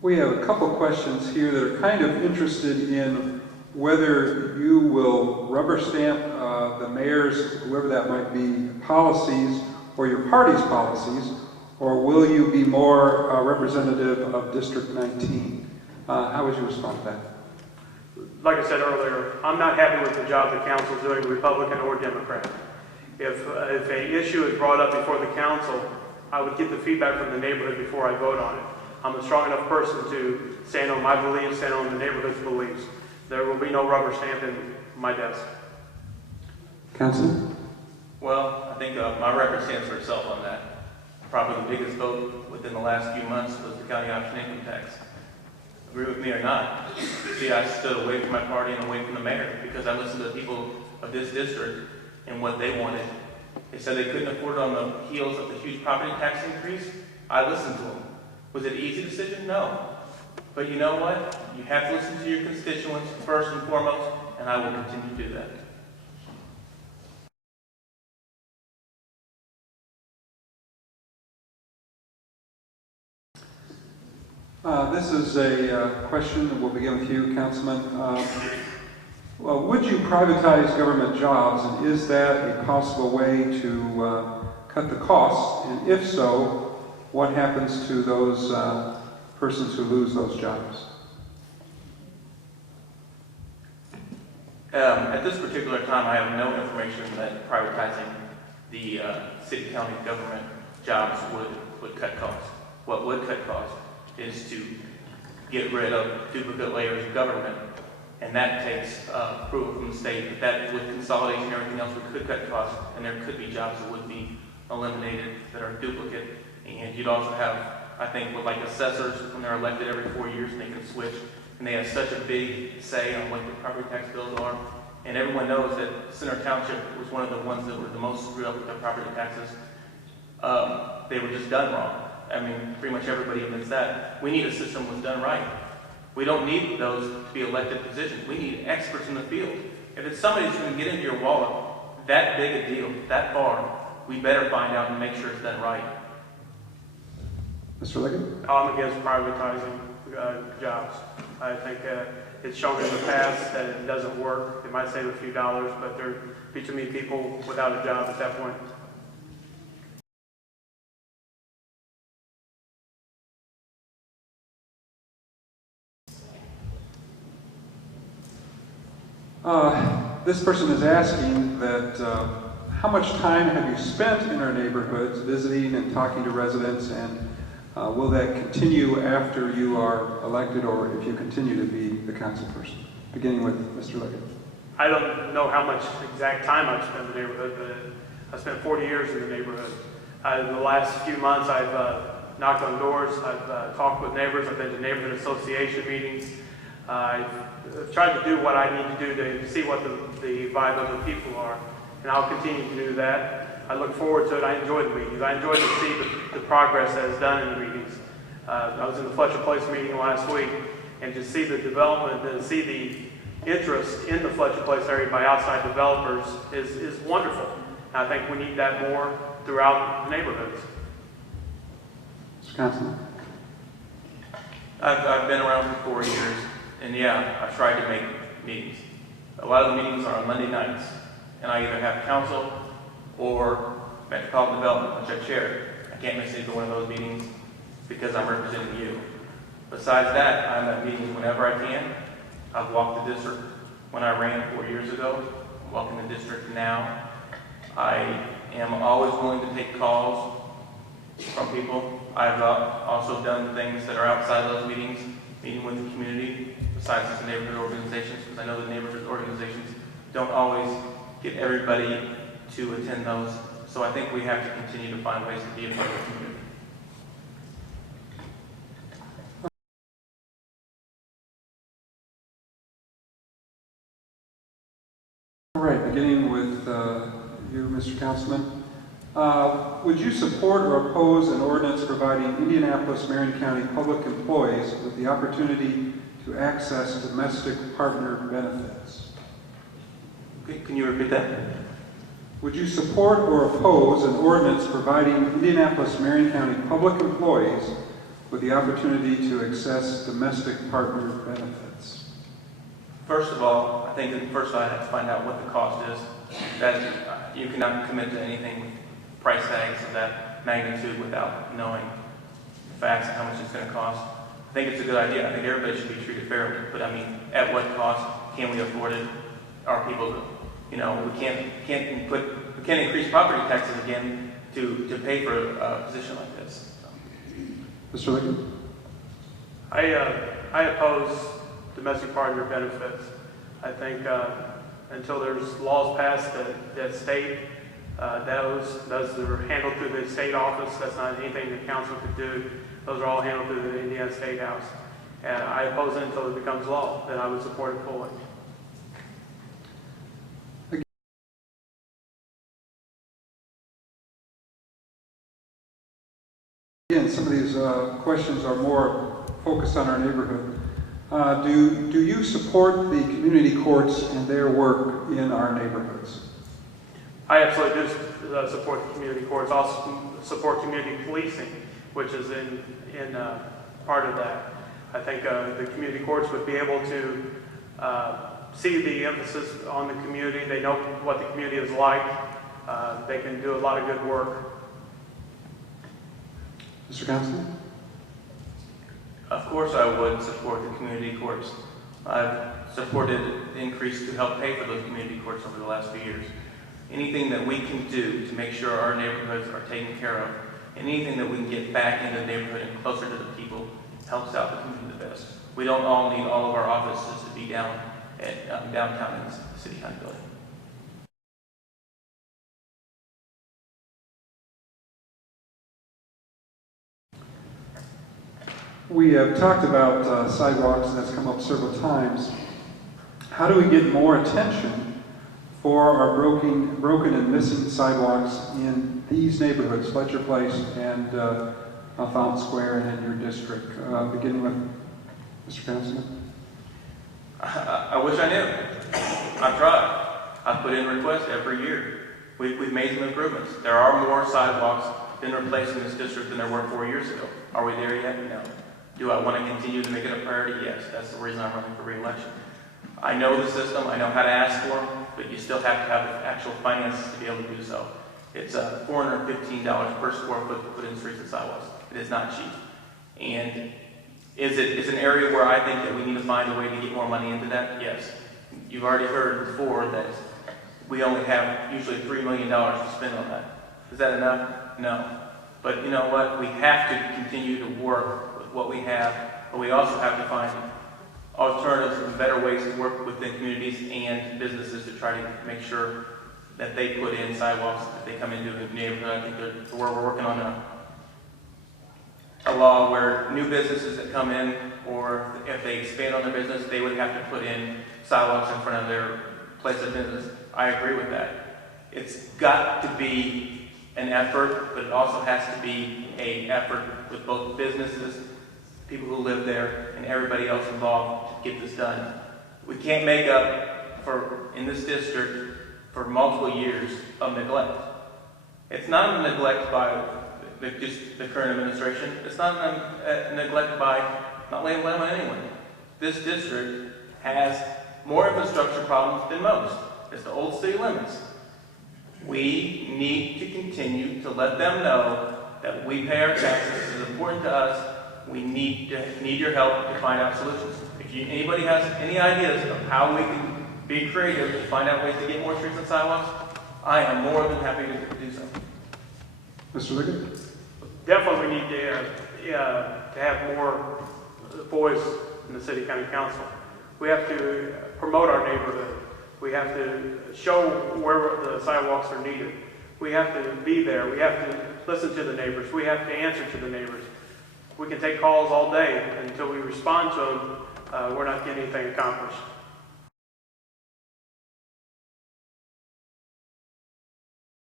We have a couple questions here that are kind of interested in whether you will rubber stamp the mayor's, whoever that might be, policies or your party's policies, or will you be more representative of District 19? How would you respond to that? Like I said earlier, I'm not happy with the job the council is doing, Republican or Democrat. If an issue is brought up before the council, I would get the feedback from the neighborhood before I vote on it. I'm a strong enough person to stand on my beliefs, stand on the neighborhood's beliefs. There will be no rubber stamp in my desk. Council? Well, I think my record stands for itself on that. Probably the biggest vote within the last few months was the county option income tax. Agree with me or not? See, I stood away from my party and away from the mayor because I listened to the people of this district and what they wanted. They said they couldn't afford it on the heels of the huge property tax increase. I listened to them. Was it an easy decision? No. But you know what? You have to listen to your constituents first and foremost, and I will continue to do that. This is a question that will begin with you, Councilman. Well, would you privatize government jobs, and is that a possible way to cut the costs? And if so, what happens to those persons who lose those jobs? At this particular time, I have no information that privatizing the city-county government jobs would cut costs. What would cut costs is to get rid of duplicate layers of government, and that takes approval from the state. That with consolidation and everything else, we could cut costs, and there could be jobs that would be eliminated that are duplicate. And you'd also have, I think, with like assessors when they're elected every 4 years, and they can switch, and they have such a big say on what the property tax bills are. And everyone knows that Center Township was one of the ones that were the most screwed up with their property taxes. They were just done wrong. I mean, pretty much everybody admits that. We need a system that was done right. We don't need those to be elected positions. We need experts in the field. If it's somebody who's going to get into your wallet, that big a deal, that far, we better find out and make sure it's done right. Mr. Liggett? I'm against privatizing jobs. I think it's shown in the past that it doesn't work. It might save a few dollars, but there would be too many people without a job at that point. This person is asking that how much time have you spent in our neighborhoods visiting and talking to residents, and will that continue after you are elected, or if you continue to be the council person? Beginning with Mr. Liggett. I don't know how much exact time I've spent in the neighborhood, but I spent 40 years in the neighborhood. In the last few months, I've knocked on doors, I've talked with neighbors, I've been to neighborhood association meetings. I've tried to do what I need to do to see what the vibe of the people are, and I'll continue to do that. I look forward to it. I enjoy the meetings. I enjoy to see the progress that is done in the meetings. I was in the Fletcher Place meeting last week, and to see the development and see the interest in the Fletcher Place area by outside developers is wonderful. And I think we need that more throughout the neighborhoods. Mr. Councilman. I've been around for 4 years, and yeah, I've tried to make meetings. A lot of the meetings are on Monday nights, and I either have council or metropolitan development, which I chair. I can't miss either one of those meetings because I'm representing you. Besides that, I'm at meetings whenever I can. I've walked the district when I ran 4 years ago. I'm walking the district now. I am always willing to take calls from people. I've also done things that are outside of those meetings, meeting with the community, besides the neighborhood organizations, because I know the neighborhood organizations don't always get everybody to attend those. So I think we have to continue to find ways to be a part of the community. All right, beginning with you, Mr. Councilman. Would you support or oppose an ordinance providing Indianapolis-Marion County public employees with the opportunity to access domestic partner benefits? Okay, can you repeat that? Would you support or oppose an ordinance providing Indianapolis-Marion County public employees with the opportunity to access domestic partner benefits? First of all, I think that first I have to find out what the cost is. That you cannot commit to anything with price tags of that magnitude without knowing the facts and how much it's going to cost. I think it's a good idea. I think everybody should be treated fairly. But I mean, at what cost? Can we afford it? Are people, we can't increase property taxes again to pay for a position like this. So. Mr. Liggett? I oppose domestic partner benefits. I think until there's laws passed that state those are handled through the state office. That's not anything the council could do. Those are all handled through the Indiana State House. And I oppose it until it becomes law. Then I would support it fully. Again, some of these questions are more focused on our neighborhood. Do you support the community courts and their work in our neighborhoods? I absolutely do support the community courts. Also support community policing, which is in part of that. I think the community courts would be able to see the emphasis on the community. They know what the community is like. They can do a lot of good work. Mr. Councilman? Of course I would support the community courts. I've supported the increase to help pay for those community courts over the last few years. Anything that we can do to make sure our neighborhoods are taken care of, and anything that we can get back into the neighborhood and closer to the people helps out the community the best. We don't all need all of our offices to be down at downtown in the city county building. We have talked about sidewalks, and that's come up several times. How do we get more attention for our broken and missing sidewalks in these neighborhoods, Fletcher Place and Fountain Square and in your district? Beginning with Mr. Councilman. I wish I knew. I've tried. I've put in requests every year. We've made some improvements. There are more sidewalks been replaced in this district than there were 4 years ago. Are we there yet? No. Do I want to continue to make it a priority? Yes. That's the reason I'm running for re-election. I know the system. I know how to ask for them, but you still have to have the actual finances to be able to do so. It's $415 per square foot to put in streets and sidewalks. It is not cheap. And it's an area where I think that we need to find a way to get more money into that? Yes. You've already heard before that we only have usually $3 million to spend on that. Is that enough? No. But you know what? We have to continue to work with what we have, but we also have to find alternatives and better ways to work within communities and businesses to try to make sure that they put in sidewalks if they come into a neighborhood. I think we're working on a law where new businesses that come in, or if they expand on their business, they would have to put in sidewalks in front of their place of business. I agree with that. It's got to be an effort, but it also has to be an effort with both businesses, people who live there, and everybody else involved to get this done. We can't make up in this district for multiple years of neglect. It's not a neglect by just the current administration. It's not a neglect by not laying blame on anyone. This district has more infrastructure problems than most. It's the old city limits. We need to continue to let them know that we pay our taxes. This is important to us. We need your help to find out solutions. If anybody has any ideas of how we can be creative to find out ways to get more streets and sidewalks, I am more than happy to do so. Mr. Liggett? Definitely we need to have more voice in the city county council. We have to promote our neighborhood. We have to show where the sidewalks are needed. We have to be there. We have to listen to the neighbors. We have to answer to the neighbors. We can take calls all day until we respond to them. We're not getting anything accomplished.